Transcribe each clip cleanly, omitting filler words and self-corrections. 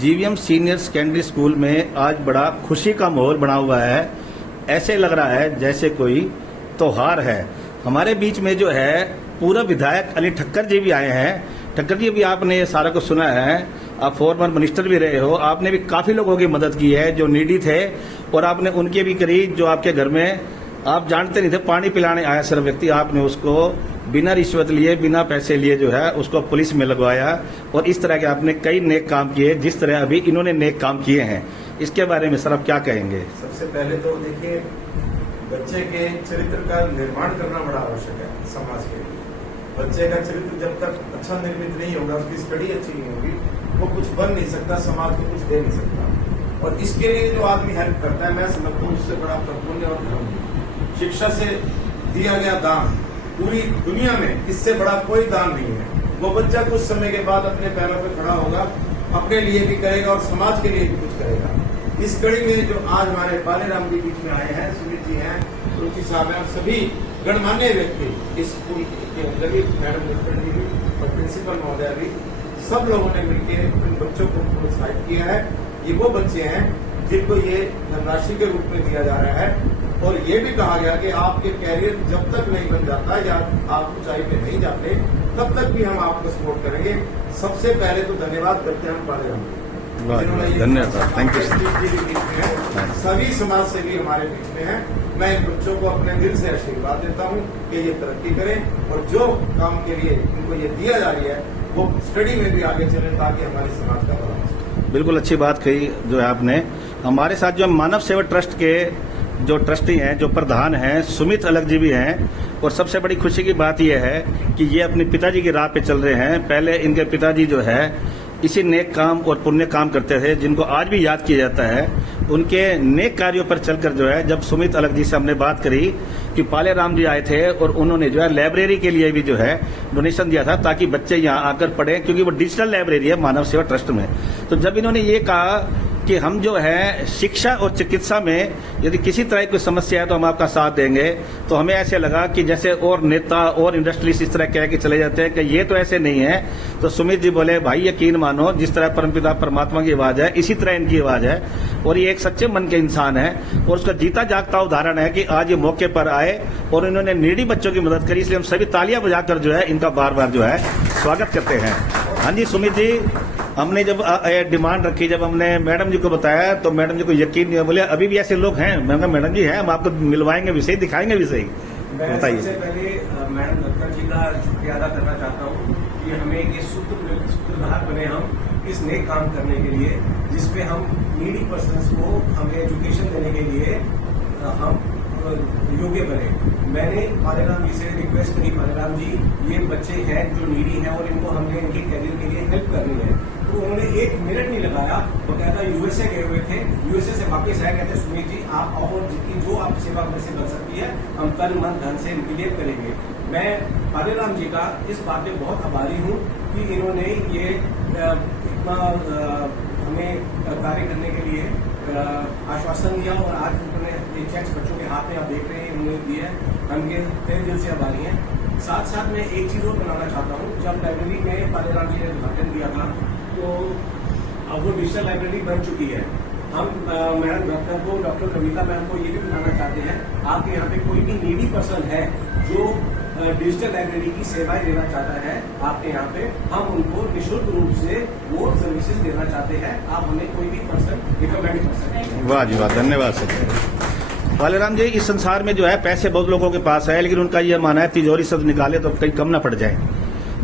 जीवीएम senior secondary school में आज बड़ा खुशी का माहौल बना हुआ है। ऐसे लग रहा है जैसे कोई त्योहार है। हमारे बीच में जो है पूर्व विधायक अली ठक्कर जी भी आए हैं। ठक्कर जी भी आपने ये सारा कुछ सुना है, आप फॉर्मर मिनिस्टर भी रहे हो, आपने भी काफी लोगों की मदद की है जो नीडी थे, और आपने उनके भी करी जो आपके घर में आप जानते नहीं थे पानी पिलाने आया सिर्फ व्यक्ति, आपने उसको बिना रिश्वत लिए बिना पैसे लिए जो है उसको पुलिस में लगवाया। और इस तरह के आपने कई नेक काम किए जिस तरह अभी इन्होंने नेक काम किए हैं। इसके बारे में सर आप क्या कहेंगे? सबसे पहले तो देखिए, बच्चे के चरित्र का निर्माण करना बड़ा आवश्यक है समाज के लिए। बच्चे का चरित्र जब तक अच्छा निर्मित नहीं होगा, उसकी स्टडी अच्छी नहीं होगी, वो कुछ बन नहीं सकता, समाज को कुछ दे नहीं सकता। और इसके लिए जो आदमी हेल्प करता है, मैं समझता हूँ उससे बड़ा पुण्य और धर्म। शिक्षा से दिया गया दान पूरी दुनिया में इससे बड़ा कोई दान नहीं है। वो बच्चा कुछ समय के बाद अपने पैरों पर खड़ा होगा, अपने लिए भी करेगा और समाज के लिए भी कुछ करेगा। इस कड़ी में जो आज हमारे बालेराम जी बीच में आए हैं, सुमित जी हैं, रुचि साहब हैं, और सभी गणमान्य व्यक्ति इस स्कूल के अंदर भी, मैडम डॉक्टर जी भी और प्रिंसिपल महोदय भी, सब लोगों ने मिलकर इन बच्चों को प्रोत्साहित किया है। ये वो बच्चे हैं जिनको ये धनराशि के रूप में दिया जा रहा है। और ये भी कहा गया कि आपके कैरियर जब तक नहीं बन जाता या आप ऊंचाई पे नहीं जाते, तब तक भी हम आपको सपोर्ट करेंगे। सबसे पहले तो धन्यवाद करते हैं हम बालेराम जी, धन्यवाद, थैंक यू। सभी समाज सेवी हमारे बीच में हैं। मैं इन बच्चों को अपने दिल से आशीर्वाद देता हूं कि ये तरक्की करें और जो काम के लिए इनको ये दिया जा रही है वो स्टडी में भी आगे चले, ताकि हमारे समाज का भला हो। बिल्कुल अच्छी बात कही जो है आपने। हमारे साथ जो मानव सेवा ट्रस्ट के जो ट्रस्टी हैं, जो प्रधान हैं, सुमित अलग जी भी हैं। और सबसे बड़ी खुशी की बात यह है कि ये अपने पिताजी की राह पे चल रहे हैं। पहले इनके पिताजी जो है इसी नेक काम और पुण्य काम करते थे, जिनको आज भी याद किया जाता है। उनके नेक कार्यों पर चलकर जो है, जब सुमित अलग जी से हमने बात करी कि पालेराम जी आए थे और उन्होंने जो है लाइब्रेरी के लिए भी जो है डोनेशन दिया था ताकि बच्चे यहाँ आकर पढ़ें, क्योंकि वो डिजिटल लाइब्रेरी है मानव सेवा ट्रस्ट में। तो जब इन्होंने ये कहा कि हम जो है शिक्षा और चिकित्सा में यदि किसी तरह की समस्या है तो हम आपका साथ देंगे, तो हमें ऐसे लगा कि जैसे और नेता और इंडस्ट्रीज इस तरह कह के चले जाते हैं कि ये तो ऐसे नहीं है। तो सुमित जी बोले, भाई यकीन मानो, जिस तरह परमपिता परमात्मा की आवाज है इसी तरह इनकी आवाज है, और ये एक सच्चे मन के इंसान है। और उसका जीता जागता उदाहरण है कि आज ये मौके पर आए और इन्होंने नीडी बच्चों की मदद करी। इसलिए हम सभी तालियां बजाकर जो है इनका बार बार जो है स्वागत करते हैं। हाँ जी सुमित जी, हमने जब डिमांड रखी, जब हमने मैडम जी को बताया तो मैडम जी को यकीन नहीं, बोले अभी भी ऐसे लोग हैं। मैंने कहा मैडम जी हैं, हम आपको मिलवाएंगे भी सही, दिखाएंगे भी सही। बताइए। सबसे पहले मैडम डॉक्टर जी का शुक्रिया अदा करना चाहता हूँ कि हमें ये सूत्रधार बने हम इस नेक काम करने के लिए, जिसपे हम नीडी पर्सन्स को हमें एजुकेशन देने के लिए हम योग्य बने। मैंने बालेराम जी से रिक्वेस्ट करी, बालेराम जी ये बच्चे हैं जो नीडी हैं और इनको हमने इनके कैरियर के लिए हेल्प करनी है। तो उन्होंने 1 मिनट नहीं लगाया, वो कहता यूएसए गए हुए थे, यूएसए से वापस आए, कहते सुमित जी आप और जितनी जो आप सेवा में से बन सकती है हम तन मन धन से इनके लिए करेंगे। मैं बालेराम जी का इस बात में बहुत आभारी हूँ कि इन्होंने ये इतना हमें कार्य करने के लिए आश्वासन दिया और आज उन्होंने ये चेक्स बच्चों के हाथ में आप देख रहे हैं उन्होंने दिए हैं। हम ये तहे दिल से आभारी हैं। साथ साथ मैं एक चीज और बनाना चाहता हूँ, जब लाइब्रेरी में बालेराम जी ने उद्घाटन किया था तो अब वो डिजिटल लाइब्रेरी बन चुकी है। हम मैडम डॉक्टर कविता मैम को ये भी बताना चाहते हैं, आपके यहाँ पे कोई भी नीडी पर्सन है जो डिजिटल लाइब्रेरी की सेवाएं लेना चाहता है आपके यहाँ पे, हम उनको निःशुल्क रूप से वो सर्विसेज देना चाहते हैं। आप हमें कोई भी पर्सन रिकमेंड कर सकते हैं। वाह जी वाह, धन्यवाद सर। बालेराम जी, इस संसार में जो है पैसे बहुत लोगों के पास है, लेकिन उनका ये मानना है तिजोरी से निकाले तो कहीं कम ना पड़ जाए।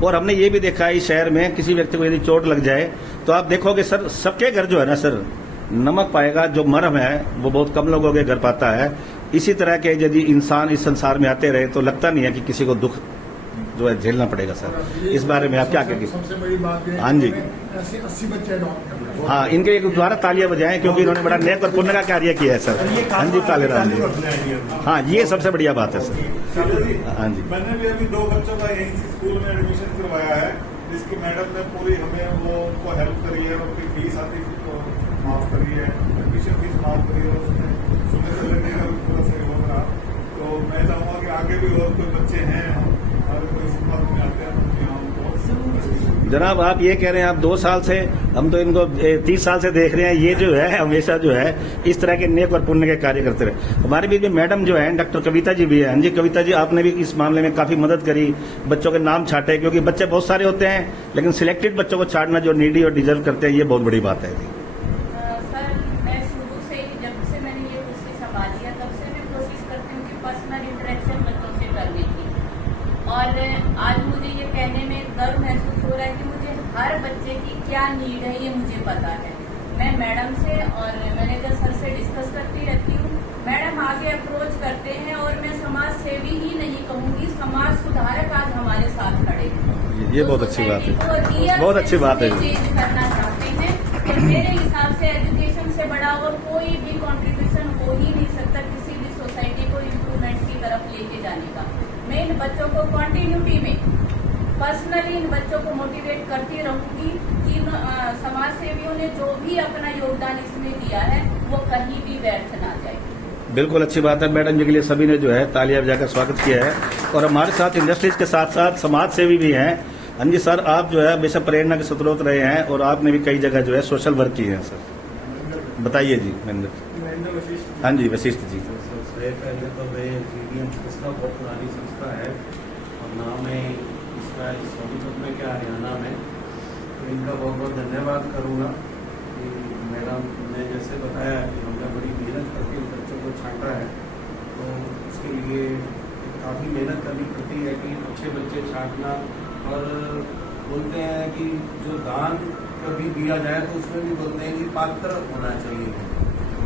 और हमने ये भी देखा है इस शहर में किसी व्यक्ति को यदि चोट लग जाए तो आप देखोगे सर, सबके घर जो है ना सर, नमक पाएगा, जो मरहम है वो बहुत कम लोगों के घर पाता है। इसी तरह के यदि इंसान इस संसार में आते रहे तो लगता नहीं है कि किसी को दुख जो है झेलना पड़ेगा सर। इस बारे में आप क्या कहेंगे? सबसे बड़ी बात है, हाँ जी, 80 बच्चे अडॉप्ट कर रहे हैं। हाँ, इनके एक द्वारा तालियां बजाएं क्योंकि इन्होंने बड़ा नेक और पुण्य का कार्य किया है सर। हाँ जी बालेराम जी, हाँ ये सबसे बढ़िया बात है सर। हाँ जी, मैंने भी अभी 2 बच्चों का यहीं से स्कूल में एडमिशन करवाया है, जिसकी मैडम ने पूरी हमें वो उनको हेल्प करी है, उनकी फीस आती माफ करी है, एडमिशन फीस माफ करी है, उसने सुनने से लेने का पूरा सहयोग रहा। तो मैं चाहूँगा कि आगे भी और कोई बच्चे हैं और कोई संपर्क में आते हैं, जनाब आप ये कह रहे हैं आप 2 साल से हम तो इनको 30 साल से देख रहे हैं, ये जो है हमेशा जो है इस तरह के नेक और पुण्य के कार्य करते रहे। हमारे बीच में मैडम जो है डॉक्टर कविता जी भी हैं। जी कविता जी, आपने भी इस मामले में काफी मदद करी, बच्चों के नाम छाटे, क्योंकि बच्चे बहुत सारे होते हैं लेकिन सिलेक्टेड बच्चों को छाटना जो नीडी और डिजर्व करते हैं, ये बहुत बड़ी बात है। सर, मैं शुरू से ही जब से मैंने ये कुर्सी संभाली है तब से मैं कोशिश करती हूँ कि पर्सनल इंटरेक्शन बच्चों से करने की। और आज मुझे ये कहने में गर्व महसूस हो रहा है कि मुझे हर बच्चे की क्या नीड है ये मुझे पता है। मैं मैडम से और मैनेजर सर से डिस्कस करती रहती हूँ। मैडम आगे अप्रोच करते हैं और मैं समाज सेवी ही नहीं कहूँगी, समाज सुधारक आज हमारे साथ खड़े हैं। ये बहुत अच्छी बात है, बहुत अच्छी बात है। चेंज करना चाहते हैं और मेरे हिसाब से एजुकेशन से बड़ा और कोई भी कंट्रीब्यूशन हो ही नहीं सकता किसी भी सोसाइटी को इम्प्रूवमेंट की तरफ लेके जाने का। मैं इन बच्चों को कंटिन्यूटी में पर्सनली इन बच्चों को मोटिवेट करती रहूंगी कि समाज सेवियों ने जो भी अपना योगदान इसमें दिया है वो कहीं भी व्यर्थ ना जाए। बिल्कुल अच्छी बात है। मैडम जी के लिए सभी ने जो है तालियां बजाकर स्वागत किया है। और हमारे साथ इंडस्ट्रीज के साथ साथ समाज सेवी भी हैं। हाँ जी सर, आप जो है हमेशा प्रेरणा के स्रोत रहे हैं और आपने भी कई जगह जो है सोशल वर्क किए हैं। सर बताइए जी। महेंद्र वशिष्ठ। हाँ जी वशिष्ठ जी। सबसे पहले तो मैं जीडीएम संस्था बहुत पुरानी संस्था है और नाम है इसका सोनीपत में क्या हरियाणा में, तो इनका बहुत बहुत धन्यवाद करूँगा कि मैडम ने जैसे बताया कि हमने बड़ी मेहनत करके इन बच्चों को छांटा है, तो उसके लिए काफ़ी मेहनत करनी पड़ती है कि अच्छे बच्चे छांटना। और बोलते हैं कि जो दान कभी दिया जाए तो उसमें भी बोलते हैं कि पात्र होना चाहिए,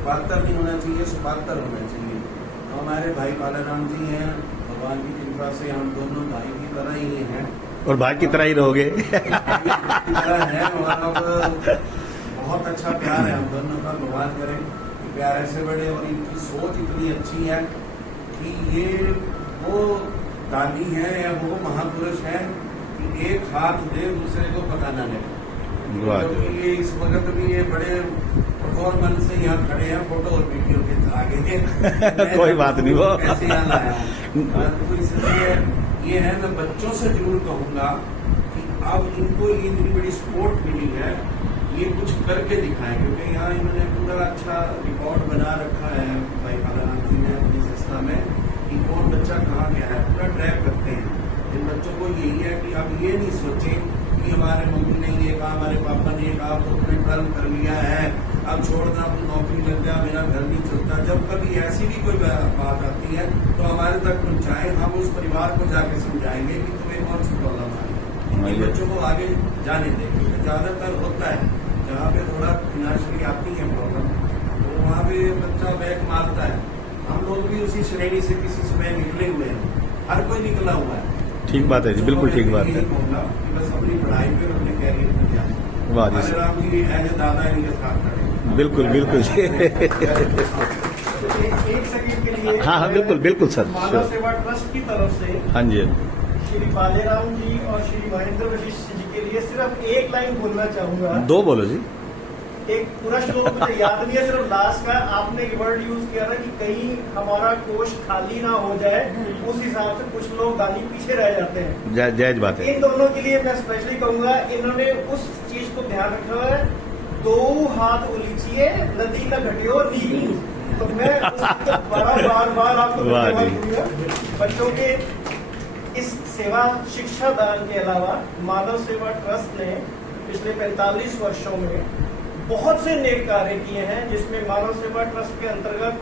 पात्र नहीं होना चाहिए, सुपात्र होना चाहिए। तो हमारे भाई कालाराम जी हैं, भगवान की कृपा से हम दोनों भाई की तरह ही हैं और भाई की तरह ही रहोगे। है और अब बहुत अच्छा प्यार है हम दोनों का। भगवान करें कि प्यार ऐसे बढ़े और इनकी सोच इतनी अच्छी है कि ये वो दादी है या वो महापुरुष है कि एक हाथ दे दूसरे को पता न लगे। क्योंकि ये इस वक्त भी ये बड़े कठोर मन से यहाँ खड़े हैं फोटो और वीडियो के आगे। कोई बात नहीं, वो कैसे यहाँ लाया हूँ। तो इसलिए ये है, मैं बच्चों से जरूर कहूँगा कि अब इनको ये इतनी बड़ी सपोर्ट मिली है, ये कुछ करके दिखाएं, क्योंकि यहाँ इन्होंने पूरा अच्छा रिकॉर्ड बना रखा है भाई कालाराम जी ने अपनी संस्था में कि कौन बच्चा कहाँ गया है, पूरा ट्रैक करते हैं। इन बच्चों को यही है कि अब ये नहीं सोचें कि हमारे मम्मी ने ये कहा, हमारे पापा ने ये कहा, तो तुमने 12 कर लिया है, अब छोड़ना, तो नौकरी लग गया, मेरा घर नहीं चलता। जब कभी ऐसी भी कोई बात आती है तो हमारे तक पहुँचाएं, हम उस परिवार को जाके समझाएंगे कि तुम्हें कौन सी प्रॉब्लम आई है। बच्चों को आगे जाने देंगे। ज्यादातर होता है जहाँ पे थोड़ा फिनेंशियली आती है प्रॉब्लम, तो वहाँ पे बच्चा बैक मारता है। हम लोग भी उसी श्रेणी से किसी समय निकले हुए हैं, हर कोई निकला हुआ है। ठीक बात है जी, बिल्कुल ठीक बात है। बस अपनी पढ़ाई पे अपने कैरियर पे ध्यान। वाह जी, राम जी एज ए दादा इनके साथ खड़े। बिल्कुल बिल्कुल। एक सेकंड के लिए। हाँ हाँ बिल्कुल बिल्कुल सर। मानव सेवा ट्रस्ट की तरफ से हाँ जी श्री बालेराम जी और श्री महेंद्र वशिष्ठ जी के लिए सिर्फ एक लाइन बोलना चाहूंगा। दो बोलो जी। एक पूरा श्लोक मुझे याद नहीं है, सिर्फ लास्ट का आपने वर्ड यूज किया था कि कहीं हमारा कोष खाली ना हो जाए, उस हिसाब से कुछ लोग दानी पीछे रह जाते हैं। जायज बात है। इन दोनों के लिए मैं स्पेशली कहूंगा, इन्होंने उस चीज को ध्यान रखा है, 2 हाथ उलीचिए नदी न घटियो नी। तो मैं बार बार आपको धन्यवाद दूंगा। बच्चों के इस सेवा शिक्षा दान के अलावा मानव सेवा ट्रस्ट ने पिछले 45 वर्षों में बहुत से नेक कार्य किए हैं, जिसमें मानव सेवा ट्रस्ट के अंतर्गत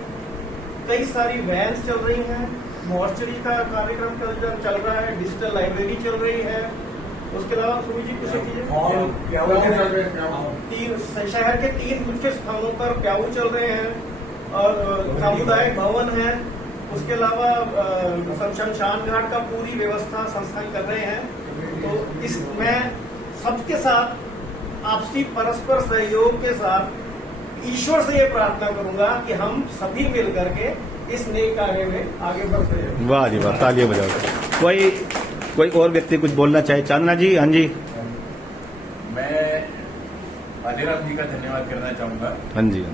कई सारी वैन्स चल रही हैं, मॉर्चरी का कार्यक्रम चल रहा है, डिजिटल लाइब्रेरी चल रही है। उसके अलावा सुमी जी कुछ चीजें शहर के 3 मुख्य स्थानों पर प्याऊ चल रहे हैं और सामुदायिक भवन है। उसके अलावा शमशान घाट का पूरी व्यवस्था संस्थान कर रहे हैं। तो इसमें सबके साथ आपसी परस्पर सहयोग के साथ ईश्वर से ये प्रार्थना करूंगा कि हम सभी मिलकर के इस नए कार्य में आगे बढ़ते हैं। वाह जी वाह, तालियां बजाओ। कोई और व्यक्ति कुछ बोलना चाहे? चांदना जी। हाँ जी। मैं बालेराम जी का धन्यवाद करना चाहूँगा हाँ जी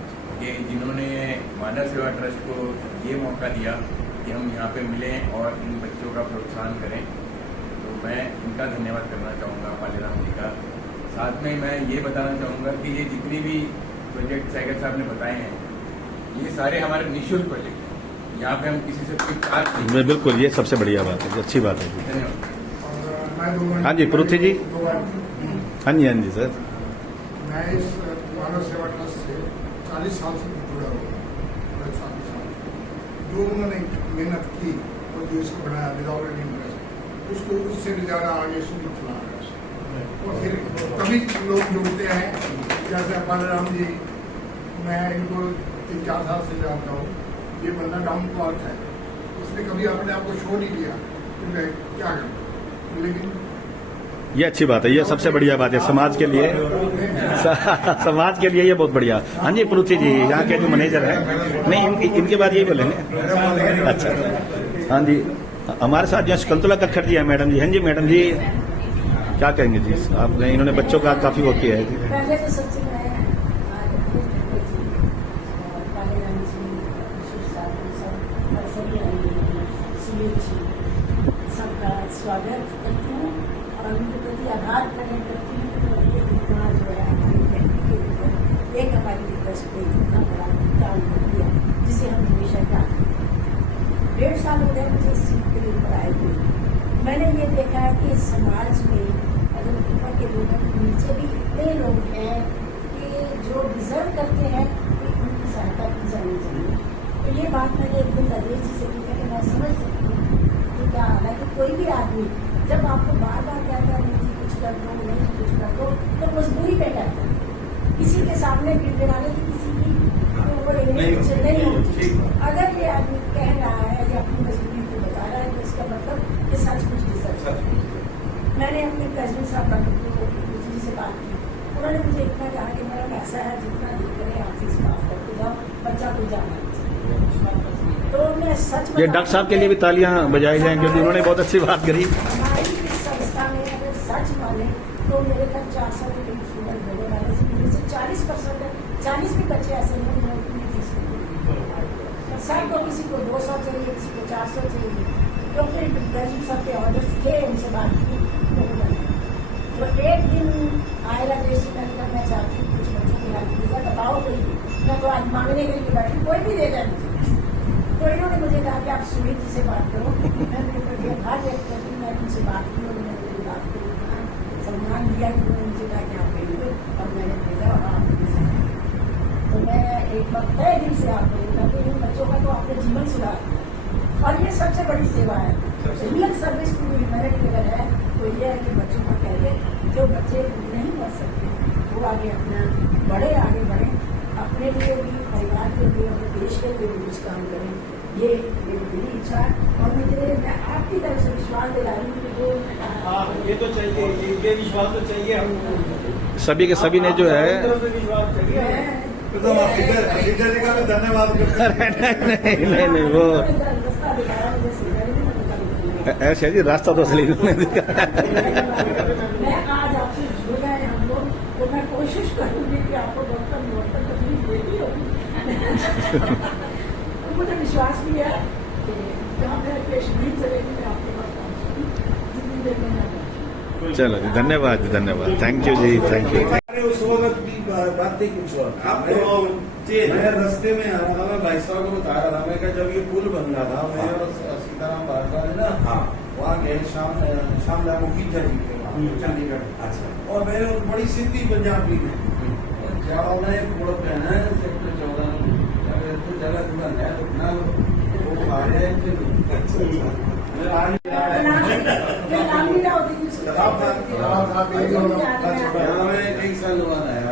कि जिन्होंने मानव सेवा ट्रस्ट को ये मौका दिया कि हम यहाँ पे मिलें और इन बच्चों का प्रोत्साहन करें। तो मैं इनका धन्यवाद करना चाहूँगा, बालेराम जी का। साथ में मैं ये बताना चाहूँगा कि ये जितनी भी प्रोजेक्ट सैगल साहब ने बताए हैं, ये सारे हमारे निःशुल्क प्रोजेक्ट हैं। यहाँ पे हम किसी से कोई चार्ज नहीं। बिल्कुल, ये सबसे बढ़िया बात है, अच्छी बात है। धन्यवाद। और मैं 2 घंटे हाँ जी, पृथ्वी जी। 2 घंटे हाँ जी, हाँ जी सर। मैं इस मानव सेवा ट्रस्ट से 40 साल से जुड़ा हुआ हूँ। 40 साल जो उन्होंने मेहनत की और जो इसको बनाया विदाउट एनी इंटरेस्ट, उसको उससे भी ज़्यादा आगे सुनित चला है। और फिर कभी लोग जुड़ते हैं, जैसे बलराम जी, मैं इनको 3-4 साल से जानता हूँ। ये बंदा डाउन टू अर्थ है, उसने कभी अपने आप को शो नहीं किया कि मैं क्या करूँ, लेकिन ये अच्छी बात है, ये सबसे बढ़िया बात है समाज के लिए। समाज के लिए ये बहुत बढ़िया। हाँ जी, पृथ्वी जी यहाँ के जो मैनेजर हैं, नहीं इनके बाद यही बोलेंगे। अच्छा, हाँ जी, हमारे साथ जो शकुंतला कक्खड़ जी है मैडम जी। हाँ जी मैडम जी, क्या कहेंगे जी? आपने इन्होंने बच्चों का काफी वो किया है जी। पहले तो सबसे मैं काले रानी जी, विशेष सभी सुनील जी, सबका स्वागत करती हूँ और उनके प्रति आभार प्रकट करती हूँ कि इतना जो है हमारी बहन के ऊपर एक हमारी रिक्वेस्ट पे इतना बड़ा काम कर दिया, जिसे हम हमेशा याद रखें। 1.5 साल हो गए मुझे इस सीट के ऊपर आए हुए। मैंने ये देखा है कि समाज में अगर ऊपर के लोगों के नीचे भी इतने लोग हैं कि जो डिजर्व करते हैं कि उनकी सहायता की जानी चाहिए। तो ये बात मैंने एक दिन राजेश जी से की है कि मैं समझ सकती हूँ कि क्या हालांकि कोई भी आदमी जब आपको बार बार कहता है नहीं कुछ कर दो, नहीं कुछ कर दो, तो मजबूरी पे करता है। किसी के सामने गिड़गिड़ाने की किसी की नहीं होती। अगर ये आदमी कह रहा है या अपनी मजबूरी को बता रहा है तो इसका मतलब ये सच कुछ डिजर्व। मैंने अपने प्रेसिडेंट साहब डॉक्टर जी से बात की, उन्होंने मुझे इतना कहा कि मैडम ऐसा है जितना दिल करे आप इस बात करके जाओ, बच्चा को जाना चाहिए। तो मैं सच ये डॉक्टर साहब के लिए भी तालियां बजाई जाएं क्योंकि उन्होंने बहुत अच्छी बात करी। हमारी इस संस्था में अगर सच माने तो मेरे तक 400 के करीब स्टूडेंट होने वाले से 40% 40 भी बच्चे ऐसे हैं जिन्होंने फीस दी। सबको किसी को 200 चाहिए, किसी को 400 चाहिए, क्योंकि प्रेसिडेंट साहब के ऑर्डर्स थे, उनसे बात की तो एक दिन आए राजेश जी, मैंने कहा मैं चाहती हूँ कुछ बच्चों की हेल्प कीजिए, बताओ कोई भी, मैं तो आज मांगने के लिए बैठी, कोई भी दे जाए मुझे। तो इन्होंने मुझे कहा कि आप सुनील जी से बात करो। मैं उनके आभार व्यक्त करती हूँ, मैं उनसे बात की और उन्होंने मेरी बात को सम्मान दिया कि उन्होंने मुझे कहा कि आप कहिए और मैंने भेजा और आप तो मैं एक बार तय दिन से आप कहते इन बच्चों का तो आपने जीवन सुधार और ये सबसे बड़ी सेवा है। रियल सर्विस टू ह्यूमैनिटी अगर है तो ये है कि बच्चों को पहले जो बच्चे नहीं पढ़ सकते वो आगे अपना आगे बढ़े, अपने लिए भी, परिवार के लिए, अपने देश के लिए भी कुछ काम करें। ये मेरी इच्छा है और मैं आपकी तरफ से विश्वास दिला रही हूँ कि जो ये तो चाहिए, ये विश्वास तो चाहिए हम सभी के सभी ने जो है विश्वास चाहिए। तो अफीजा जी का भी धन्यवाद करते हैं। नहीं वो रास्ता दिखाया मुझे, ऐसे है जी, रास्ता तो असली ने दिखा। मैं आज आपसे जुड़ गए हम लोग, तो मैं कोशिश करूंगी कि आपको डॉक्टर तकलीफ देती होगी। तो मुझे विश्वास भी है कि जहाँ मेरा पेश नहीं चलेगी मैं आपके पास पहुँचूंगी, जितनी देर में मैं पहुँचूंगी। चलो जी, धन्यवाद जी, धन्यवाद, थैंक यू जी, थैंक यू। उस वक्त की बात थी कुछ और। मैं रास्ते में आ रहा था, मैं भाई साहब को बता रहा था, मैं कहा जब ये पुल बन रहा था, मैं और सीताराम भारद्वाज है ना, वहाँ गए श्यामला मुखीजा जी के वहाँ चंडीगढ़। अच्छा। और मैंने बड़ी सीधी पंजाबी में जाओ ना, एक पुल पहना है सेक्टर 14 में, जगह दुकान है रुकना, वो आ रहे हैं। एक साल बाद आया,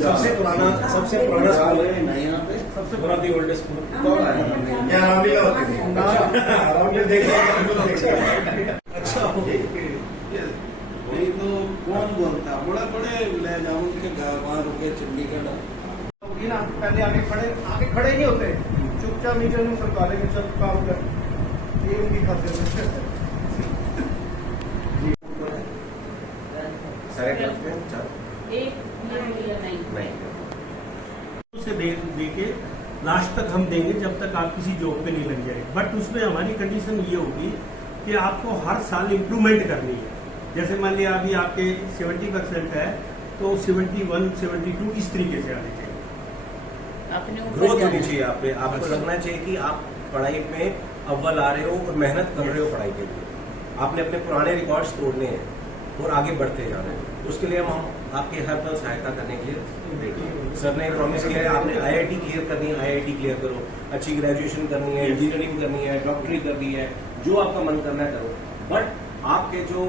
सबसे पुराना स्कूल है यहाँ पे, सबसे पुरानी ओल्ड स्कूल कौन आया? यहाँ रामलीला होती थी। रामलीला देखिए। अच्छा, नहीं तो कौन बोलता, बड़े ले जाऊँ उनके घर, वहाँ रुके चंडीगढ़। पहले आगे खड़े नहीं होते, चुपचाप नीचे में सरकारें के चल काम कर, ये उनकी खासियत है। से दे के लास्ट तक हम देंगे जब तक आप किसी जॉब पे नहीं लग जाए। बट उसमें हमारी कंडीशन ये होगी कि आपको हर साल इम्प्रूवमेंट करनी है। जैसे मान लिया अभी आपके 70% है तो 71, 72 इस तरीके से आने चाहिए। अपने ऊपर ग्रोथ जाना होनी चाहिए आप पे, आपको लगना चाहिए कि आप पढ़ाई में अव्वल आ रहे हो और मेहनत कर रहे हो पढ़ाई के लिए। आपने अपने पुराने रिकॉर्ड्स तोड़ने हैं और आगे बढ़ते जाना है। उसके लिए हम आपकी हर पल सहायता करने के लिए रेडी हैं। सर ने प्रॉमिस किया है आपने IIT क्लियर करनी है, IIT क्लियर करो, अच्छी ग्रेजुएशन करनी है, इंजीनियरिंग करनी है, डॉक्टरी करनी है, जो आपका मन करना है करो, बट आपके जो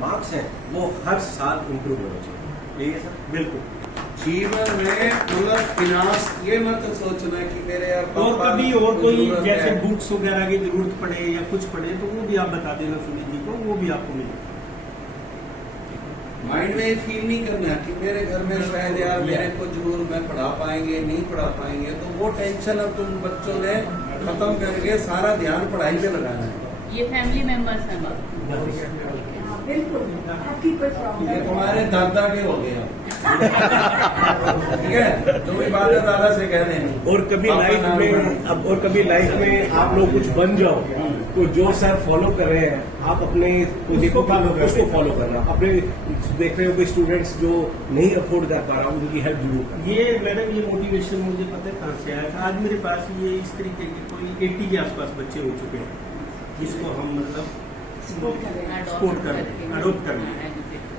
मार्क्स हैं वो हर साल इम्प्रूव होने चाहिए। यही है सर? बिल्कुल। जीवन में मतलब विनाश ये मत सोचना कि मेरे अब और कभी और कोई जरूरत जैसे है। बुक्स वगैरह की जरूरत पड़े या कुछ पड़े तो वो भी आप बता देना सुनील जी को, वो भी आपको मिलेगा। माइंड में ये फील नहीं करना कि मेरे घर में शायद यार मेरे को जरूर में पढ़ा पाएंगे नहीं पढ़ा पाएंगे, तो वो टेंशन अब तुम बच्चों ने खत्म करके सारा ध्यान पढ़ाई पे लगाना है। ये फैमिली मेंबर्स हैं बाबू। हाँ, बिल्कुल आपकी कोई ये प्रॉब्लम तुम्हारे दादा के हो गए अब। ठीक है, तुम भी बात दादा से कह रहे हैं। और कभी आपका लाइफ नाम में अब और कभी लाइफ में आप लोग कुछ बन जाओ तो जो सर फॉलो कर रहे हैं आप अपने को देखो उसको फॉलो करना। अपने देख रहे हो कोई स्टूडेंट्स जो नहीं अफोर्ड कर पा रहा उनकी हेल्प जरूर करना। ये मैडम ये मोटिवेशन मुझे पता है कहाँ से आया था। आज मेरे पास ये इस तरीके के कोई 80 के आसपास बच्चे हो चुके हैं जिसको हम मतलब सपोर्ट कर रहे हैं, अडोप्ट कर रहे हैं।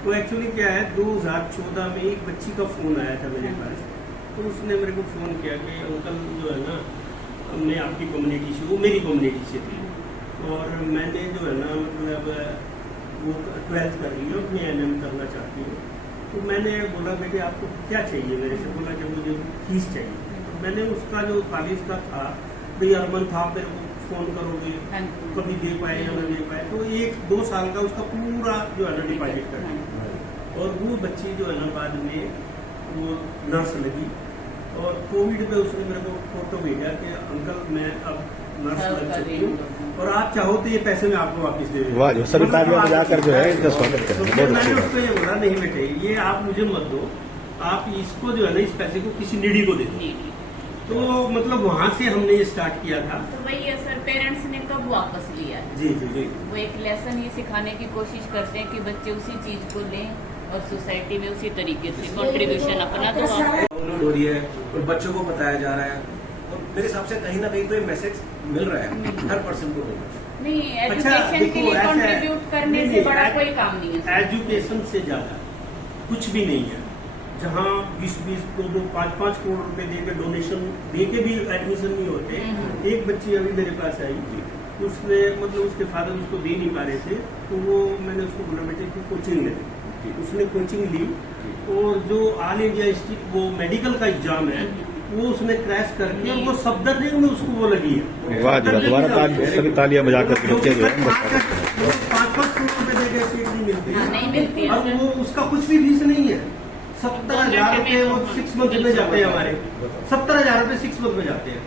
तो एक्चुअली क्या है 2014 में एक बच्ची का फोन आया था मेरे पास, तो उसने मेरे को फोन किया कि अंकल जो है ना मैं आपकी कम्युनिटी से, वो मेरी कम्युनिटी से थी और मैंने जो है ना मतलब वो 12th कर रही है, अपनी NM करना चाहती हूँ। तो मैंने बोला बेटे आपको क्या चाहिए मेरे से? बोला कि मुझे फीस चाहिए। तो मैंने उसका जो 40 का था भाई हर मंथ आप मेरे को फोन करोगे, कभी दे पाए या न दे पाए, तो 1-2 साल का उसका पूरा जो है ना डिपॉजिट कर दिया। और वो बच्ची जो है ना बाद में वो नर्स लगी और कोविड में उसने मेरे को फोटो भेजा कि अंकल मैं अब नर्स लग चुकी हूँ और आप चाहो तो ये पैसे मैं आपको वापस दे दूंगा। वाह जो सभी तालियों में जाकर जो है इनका स्वागत करेंगे, बहुत अच्छी मैंने बात। उसको ये बोला नहीं बेटे ये आप मुझे मत दो, आप इसको जो है ना इस पैसे को किसी नीडी को दे दो। तो मतलब वहाँ से हमने ये स्टार्ट किया था। तो वही है सर, पेरेंट्स ने कब वापस लिया है? जी जी जी। वो एक लेसन ये सिखाने की कोशिश करते हैं कि बच्चे उसी चीज को लें और सोसाइटी में उसी तरीके से कंट्रीब्यूशन अपना तो आप डाउनलोड हो रही है और बच्चों को बताया जा रहा है। तो मेरे हिसाब से कहीं ना कहीं तो ये मैसेज मिल रहा है हर पर्सन को मिल रहा है। नहीं, अच्छा, एजुकेशन के देखो, लिए ऐसा है। कंट्रीब्यूट करने नहीं, से बड़ा नहीं, कोई काम नहीं है। एजुकेशन से ज्यादा कुछ भी नहीं है। जहाँ 20-20, 2-2, 5-5 करोड़ रुपए देके डोनेशन देके भी एडमिशन नहीं होते। एक बच्ची अभी मेरे पास आई थी, उसने मतलब उसके फादर उसको दे नहीं पा रहे थे, तो वो मैंने उसको बोला बेटे की कोचिंग ले। उसने कोचिंग ली और जो ऑल इंडिया वो मेडिकल का एग्जाम है वो उसने क्रैश करके और वो सफदरजंग में उसको वो लगी है। वाह जी, दोबारा सभी तालियां बजाकर के बच्चे जो है 5-5 करोड़ रुपए देके सीट नहीं मिलती हाँ, नहीं मिलती है। और वो उसका कुछ भी फीस नहीं है। 70,000 रुपए वो 6 मंथ में जाते हैं हमारे, 70,000 रुपए 6 मंथ में जाते हैं।